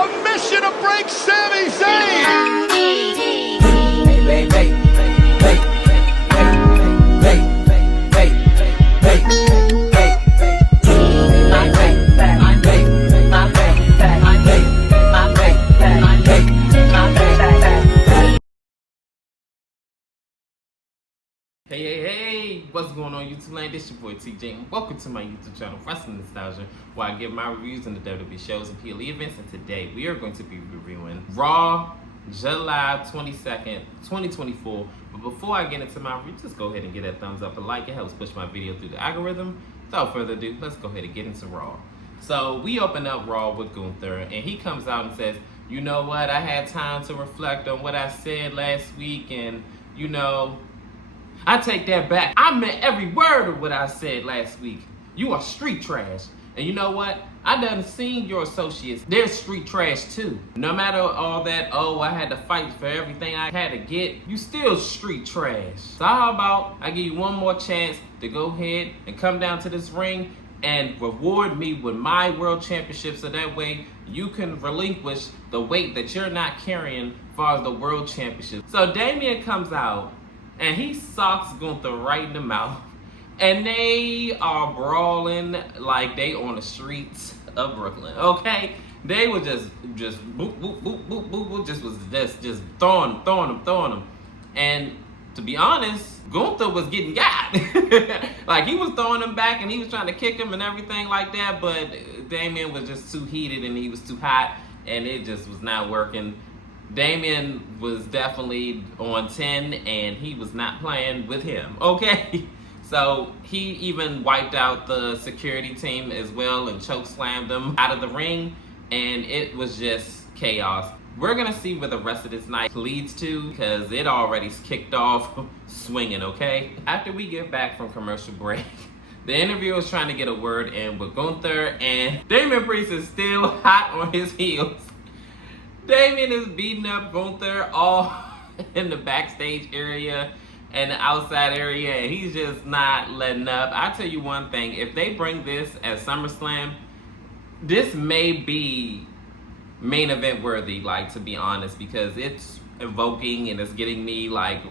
on a mission to break Sami Zayn. Hey, what's going on YouTube land? This your boy TJ and welcome to my YouTube channel, Wrestling Nostalgia, where I give my reviews on the WWE shows and PLE events, and today we are going to be reviewing Raw, July 22nd, 2024. But before I get into my review, just go ahead and get that thumbs up and like. It helps push my video through the algorithm. Without further ado, let's go ahead and get into Raw. So we open up Raw with Gunther, and he comes out and says, you know what, I had time to reflect on what I said last week, and you know, I take that back. I meant every word of what I said last week. You are street trash. And you know what? I done seen your associates. They're street trash too. No matter all that, oh, I had to fight for everything I had to get, you still street trash. So how about I give you one more chance to go ahead and come down to this ring and reward me with my world championship, so that way you can relinquish the weight that you're not carrying as far as the world championship. So Damian comes out and he socks Gunther right in the mouth. And they are brawling like they on the streets of Brooklyn, okay? They were just boop, boop, boop, boop, boop, boop, just throwing them. And to be honest, Gunther was getting got. Like, he was throwing him back and he was trying to kick him and everything like that, but Damian was just too heated and he was too hot and it just was not working. Damian was definitely on 10 and he was not playing with him, okay? So he even wiped out the security team as well and choke slammed them out of the ring, and it was just chaos. We're gonna see where the rest of this night leads to, because it already kicked off swinging, okay? After we get back from commercial break, the interviewer is trying to get a word in with Gunther, and Damian Priest is still hot on his heels. Damian is beating up Gunther all in the backstage area and the outside area, and he's just not letting up. I tell you one thing, if they bring this at SummerSlam, this may be main event worthy, like, to be honest, because it's evoking and it's getting me like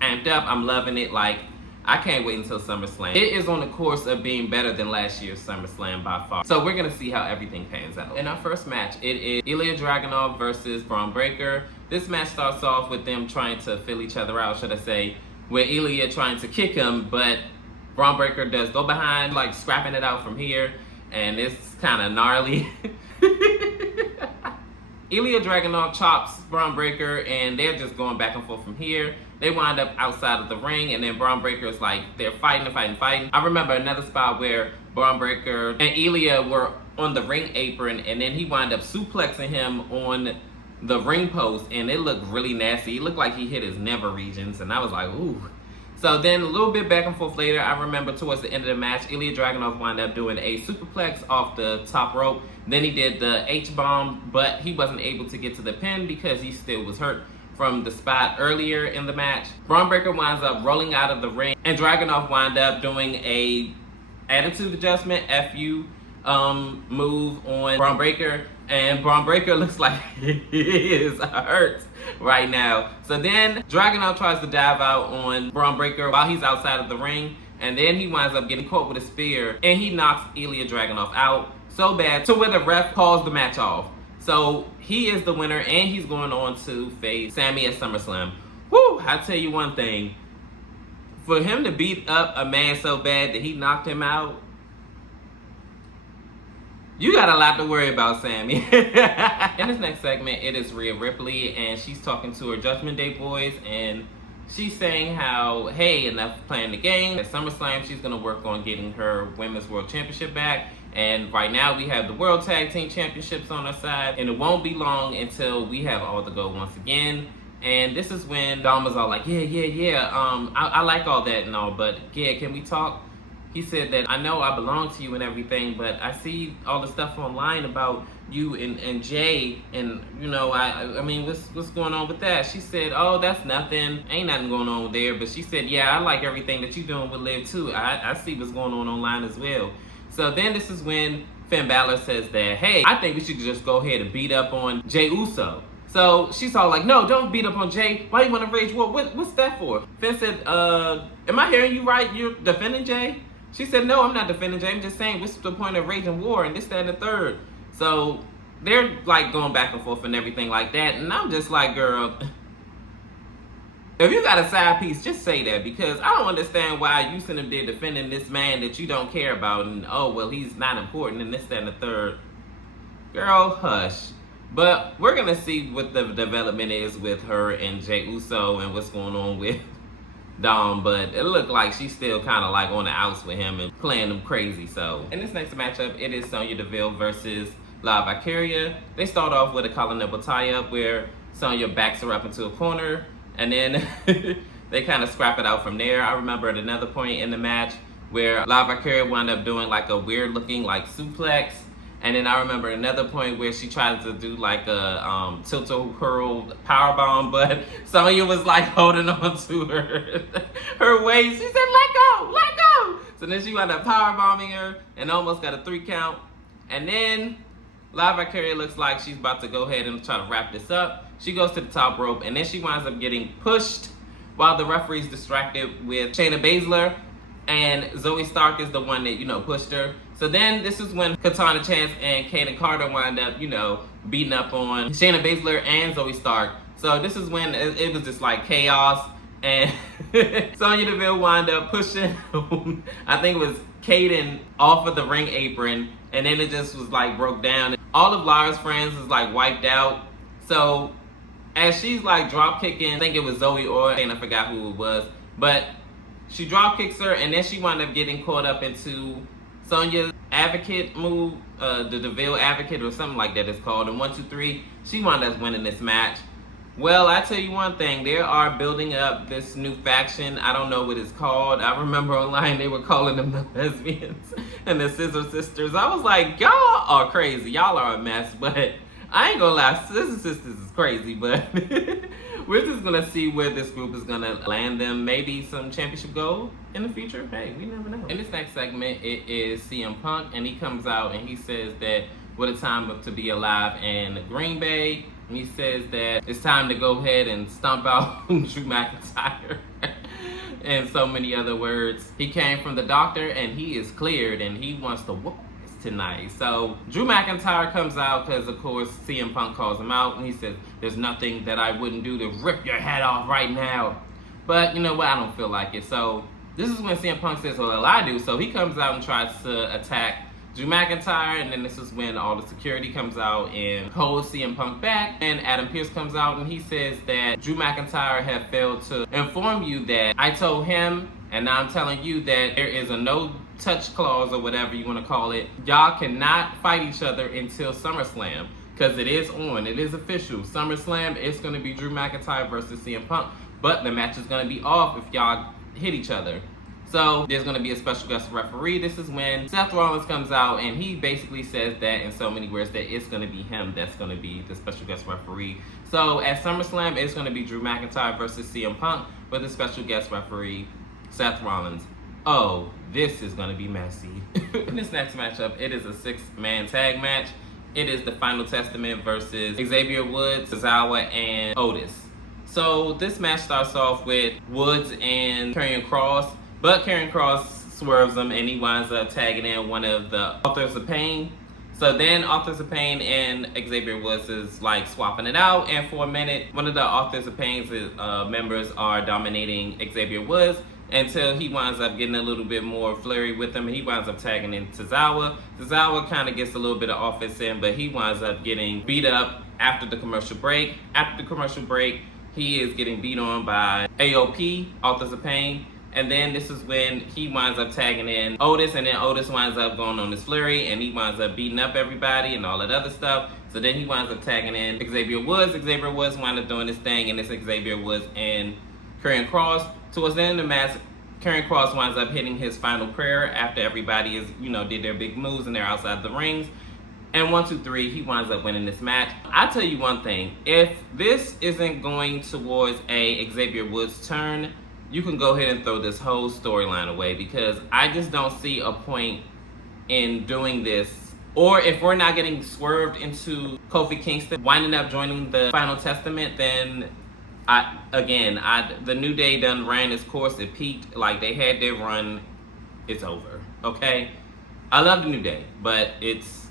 amped up. I'm loving it. Like, I can't wait until SummerSlam. It is on the course of being better than last year's SummerSlam by far. So we're going to see how everything pans out. In our first match, it is Ilya Dragunov versus Bron Breakker. This match starts off with them trying to fill each other out, should I say, with Ilya trying to kick him, but Bron Breakker does go behind, like scrapping it out from here, and it's kind of gnarly. Ilya Dragunov chops Bron Breakker, and they're just going back and forth from here. They wind up outside of the ring, and then Bron Breakker is like, they're fighting. I remember another spot where Bron Breakker and Ilya were on the ring apron, and then he wind up suplexing him on the ring post, and it looked really nasty. It looked like he hit his nether regions, and I was like, ooh. So then a little bit back and forth later, I remember towards the end of the match, Ilya Dragunov wound up doing a superplex off the top rope. Then he did the H-bomb, but he wasn't able to get to the pin because he still was hurt from the spot earlier in the match. Bron Breakker winds up rolling out of the ring, and Dragunov wound up doing a attitude adjustment, FU move on Bron Breakker, and Bron Breakker looks like he is hurt right now. So then Dragunov tries to dive out on Bron Breakker while he's outside of the ring, and then he winds up getting caught with a spear, and he knocks Ilya Dragunov out so bad to where the ref calls the match off. So he is the winner, and he's going on to face Sami at SummerSlam. Whew, I tell you one thing, for him to beat up a man so bad that he knocked him out, you got a lot to worry about, Sami. In this next segment, it is Rhea Ripley, and she's talking to her Judgment Day boys, and she's saying how, hey, enough playing the game. At SummerSlam, she's going to work on getting her Women's World Championship back. And right now, we have the World Tag Team Championships on our side, and it won't be long until we have all the gold once again. And this is when Dom was all like, yeah, I like all that and all, but yeah, can we talk? He said that, I know I belong to you and everything, but I see all the stuff online about you and Jay, and you know, I mean, what's going on with that? She said, oh, that's nothing, ain't nothing going on there. But she said, yeah, I like everything that you're doing with Liv too. I see what's going on online as well. So then this is when Finn Balor says that, hey, I think we should just go ahead and beat up on Jey Uso. So she's all like, no, don't beat up on Jey. Why you want to rage war? What's that for? Finn said, am I hearing you right? You're defending Jey? She said, no, I'm not defending Jey. I'm just saying, what's the point of raging war and this, that, and the third? So they're like going back and forth and everything like that. And I'm just like, girl, if you got a side piece, just say that, because I don't understand why you sitting there defending this man that you don't care about, and oh, well, he's not important and this, that, and the third. Girl, hush. But we're going to see what the development is with her and Jey Uso and what's going on with Dom, but it looked like she's still kind of like on the outs with him and playing them crazy. So in this next matchup, it is Sonya Deville versus La Valkyria. They start off with a collar nipple tie-up where Sonya backs her up into a corner, and then they kind of scrap it out from there. I remember at another point in the match where La Valkyria wound up doing like a weird looking like suplex. And then I remember another point where she tried to do like a tilt-a-whirl powerbomb, but Sonya was like holding on to her waist. She said, let go, let go. So then she wound up powerbombing her and almost got a 3 count. And then La Valkyria looks like she's about to go ahead and try to wrap this up. She goes to the top rope, and then she winds up getting pushed while the referee's distracted with Shayna Baszler. And Zoe Stark is the one that, pushed her. So then this is when Katana Chance and Kaden Carter wind up, beating up on Shayna Baszler and Zoe Stark. So this is when it was just like chaos. And Sonya Deville wind up pushing, I think it was Kaden, off of the ring apron. And then it just was like broke down. All of Lara's friends is like wiped out. So as she's like drop kicking, I think it was Zoe or I forgot who it was. But she drop kicks her, and then she wound up getting caught up into Sonya's advocate move, the Deville advocate or something like that it's called. And 1, 2, 3, she wound up winning this match. Well, I tell you one thing, they are building up this new faction. I don't know what it's called. I remember online they were calling them the lesbians and the Scissor Sisters. I was like, y'all are crazy. Y'all are a mess. But I ain't gonna lie, Scissor Sisters is crazy. But we're just gonna see where this group is gonna land them. Maybe some championship gold in the future. Hey, we never know. In this next segment, it is CM Punk, and he comes out and he says that what a time to be alive in Green Bay. And he says that it's time to go ahead and stomp out Drew McIntyre. And so many other words. He came from the doctor and he is cleared and he wants to whoop this tonight. So Drew McIntyre comes out because of course CM Punk calls him out and he says, there's nothing that I wouldn't do to rip your head off right now. But you know what, I don't feel like it. So this is when CM Punk says, well, I do. So he comes out and tries to attack Drew McIntyre, and then this is when all the security comes out and holds CM Punk back. And Adam Pearce comes out and he says that Drew McIntyre had failed to inform you that I told him, and now I'm telling you that there is a no touch clause or whatever you want to call it. Y'all cannot fight each other until SummerSlam, because it is on, it is official. SummerSlam, it's going to be Drew McIntyre versus CM Punk, but the match is going to be off if y'all hit each other. So there's going to be a special guest referee. This is when Seth Rollins comes out and he basically says that in so many words that it's going to be him that's going to be the special guest referee. So at SummerSlam, it's going to be Drew McIntyre versus CM Punk with a special guest referee, Seth Rollins. Oh, this is going to be messy. In this next matchup, it is a 6-man tag match. It is the Final Testament versus Xavier Woods, Tozawa, and Otis. So this match starts off with Woods and Karrion Kross. But Karrion Kross swerves him and he winds up tagging in one of the Authors of Pain. So then Authors of Pain and Xavier Woods is like swapping it out. And for a minute, one of the Authors of Pain's members are dominating Xavier Woods until he winds up getting a little bit more flurry with him. He winds up tagging in Tozawa. Tozawa kind of gets a little bit of offense in, but he winds up getting beat up after the commercial break. After the commercial break, he is getting beat on by AOP, Authors of Pain. And then this is when he winds up tagging in Otis, and then Otis winds up going on his flurry, and he winds up beating up everybody and all that other stuff. So then he winds up tagging in Xavier Woods. Xavier Woods winds up doing his thing, and it's Xavier Woods and Karrion Kross. Towards the end of the match, Karrion Kross winds up hitting his final prayer after everybody is, did their big moves and they're outside the rings. And 1, 2, 3, he winds up winning this match. I tell you one thing, if this isn't going towards a Xavier Woods turn, you can go ahead and throw this whole storyline away, because I just don't see a point in doing this Or if we're not getting swerved into Kofi Kingston winding up joining the Final Testament, then the New Day done ran its course. It peaked. Like, they had their run. It's over. Okay? I love the New Day, but it's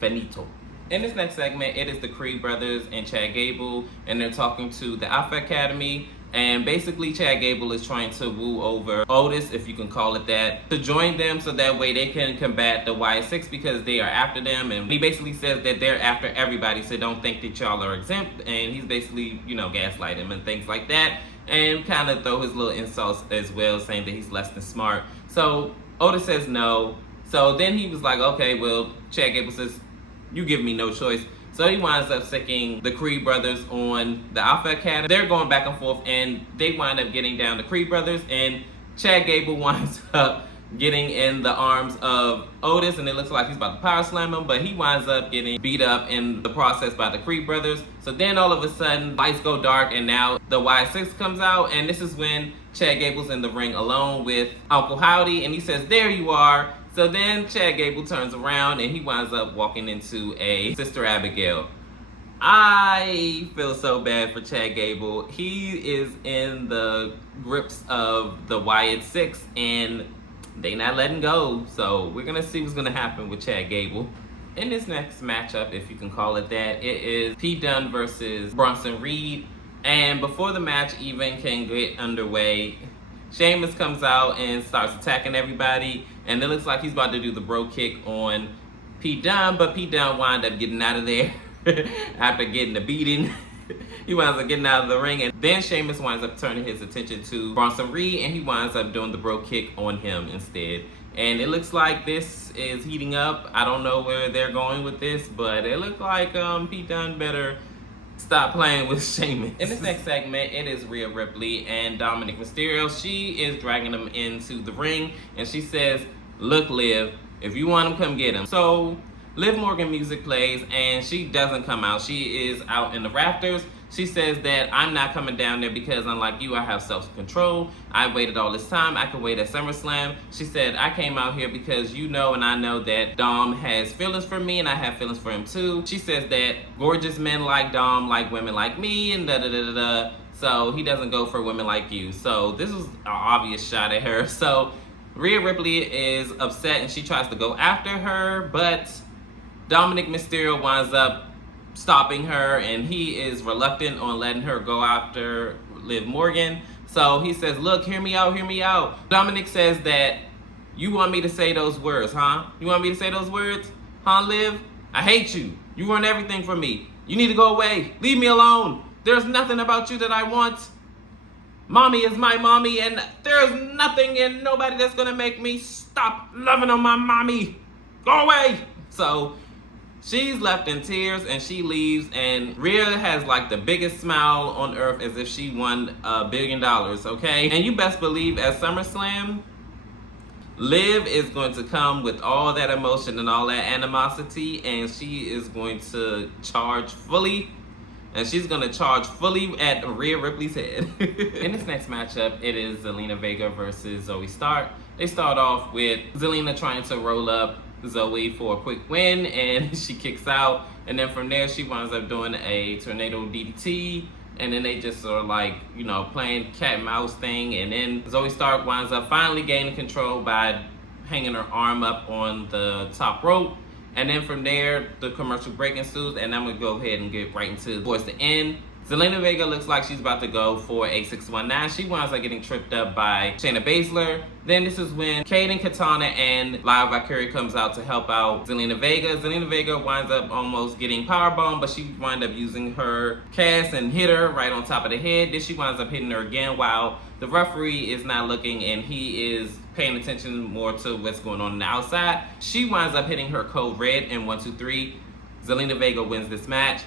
finito. In this next segment, it is the Creed brothers and Chad Gable, and they're talking to the Alpha Academy. And basically, Chad Gable is trying to woo over Otis, if you can call it that, to join them so that way they can combat the Y6 because they are after them. And he basically says that they're after everybody, so don't think that y'all are exempt. And he's basically, gaslight him and things like that. And kind of throw his little insults as well, saying that he's less than smart. So Otis says no. So then he was like, okay, well, Chad Gable says, you give me no choice. So he winds up sicking the Creed brothers on the Alpha Academy. They're going back and forth, and they wind up getting down the Creed brothers, and Chad Gable winds up getting in the arms of Otis, and it looks like he's about to power slam him, but he winds up getting beat up in the process by the Creed brothers. So then all of a sudden, lights go dark, and now the Y6 comes out, and this is when Chad Gable's in the ring alone with Uncle Howdy, and he says, there you are. So then Chad Gable turns around and he winds up walking into a Sister Abigail. I feel so bad for Chad Gable. He is in the grips of the Wyatt Six and they not letting go. So we're going to see what's going to happen with Chad Gable. In this next matchup, if you can call it that, it is Pete Dunne versus Bronson Reed. And before the match even can get underway, Sheamus comes out and starts attacking everybody, and it looks like he's about to do the bro kick on Pete Dunne, but Pete Dunne wound up getting out of there after getting a beating. He winds up getting out of the ring, and then Sheamus winds up turning his attention to Bronson Reed, and he winds up doing the bro kick on him instead. And it looks like this is heating up. I don't know where they're going with this, but it looks like Pete Dunne better stop playing with Sheamus. In this next segment, it is Rhea Ripley and Dominic Mysterio. She is dragging them into the ring, and she says, look, Liv, if you want him, come get him. So Liv Morgan music plays, and she doesn't come out. She is out in the rafters. She says that I'm not coming down there because unlike you, I have self-control. I waited all this time. I could wait at SummerSlam. She said, I came out here because you know and I know that Dom has feelings for me and I have feelings for him too. She says that gorgeous men like Dom like women like me and da-da-da-da-da. So he doesn't go for women like you. So this was an obvious shot at her. So Rhea Ripley is upset and she tries to go after her, but Dominic Mysterio winds up stopping her, and he is reluctant on letting her go after Liv Morgan. So he says, look, hear me out, hear me out. Dominic says that, you want me to say those words, huh? You want me to say those words? Huh, Liv? I hate you. You ruined everything for me. You need to go away. Leave me alone. There's nothing about you that I want. Mommy is my mommy, and there's nothing and nobody that's gonna make me stop loving on my mommy. Go away. So she's left in tears and she leaves, and Rhea has like the biggest smile on earth as if she won $1 billion, okay? And you best believe at SummerSlam, Liv is going to come with all that emotion and all that animosity, and she is going to charge fully. And she's going to charge fully at Rhea Ripley's head. In this next matchup, it is Zelina Vega versus Zoe Stark. They start off with Zelina trying to roll up Zoe for a quick win, and she kicks out. And then from there, she winds up doing a tornado DDT. And then they just are like, playing cat and mouse thing. And then Zoe Stark winds up finally gaining control by hanging her arm up on the top rope. And then from there, the commercial break ensues, and I'm going to go ahead and get right towards the end. Zelina Vega looks like she's about to go for a 619. She winds up getting tripped up by Shayna Baszler. Then this is when Kaden, Katana, and Lyra Valkyria comes out to help out Zelina Vega. Zelina Vega winds up almost getting powerbombed, but she winds up using her cast and hit her right on top of the head. Then she winds up hitting her again while the referee is not looking, and he is paying attention more to what's going on the outside. She winds up hitting her code red in 1, 2, 3. Zelina Vega wins this match.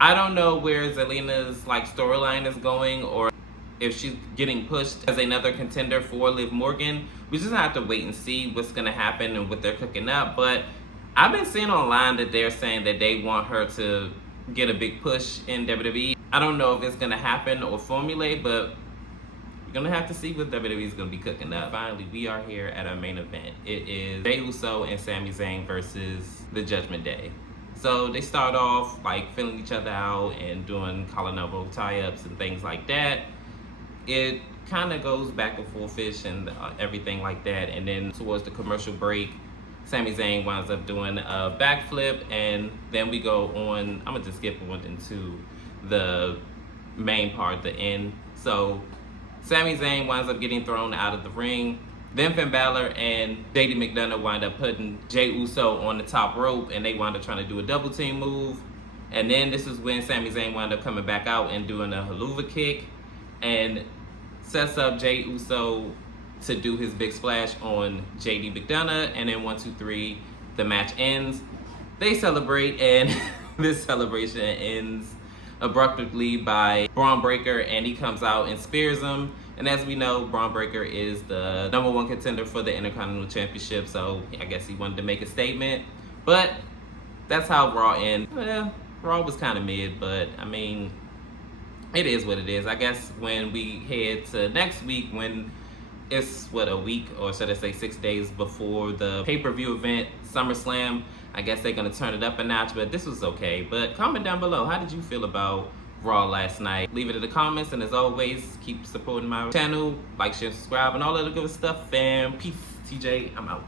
I don't know where Zelina's storyline is going, or if she's getting pushed as another contender for Liv Morgan. We just have to wait and see what's going to happen and what they're cooking up. But I've been seeing online that they're saying that they want her to get a big push in WWE. I don't know if it's going to happen or formulate, but gonna have to see what WWE is gonna be cooking up. Finally, we are here at our main event. It is Jey Uso and Sami Zayn versus the Judgment Day. So they start off like filling each other out and doing collar elbow tie-ups and things like that. It kind of goes back and forth-ish and everything like that. And then towards the commercial break, Sami Zayn winds up doing a backflip, and then we go on. I'm gonna just skip on into the main part, the end. So Sami Zayn winds up getting thrown out of the ring. Then Finn Balor and JD McDonough wind up putting Jey Uso on the top rope, and they wind up trying to do a double team move. And then this is when Sami Zayn wind up coming back out and doing a haluva kick and sets up Jey Uso to do his big splash on JD McDonough. And then 1, 2, 3, the match ends. They celebrate, and this celebration ends abruptly by Braun Breaker, and he comes out and spears him. And as we know, Braun Breaker is the #1 contender for the Intercontinental Championship, so I guess he wanted to make a statement. But that's how Raw ends. Well, Raw was kind of mid, but I mean, it is what it is. I guess when we head to next week, when it's a week, or should I say 6 days before the pay-per-view event, SummerSlam, I guess they're gonna turn it up a notch, but this was okay. But comment down below, how did you feel about Raw last night? Leave it in the comments, and as always, keep supporting my channel, like, share, subscribe, and all that good stuff, fam. Peace. TJ, I'm out.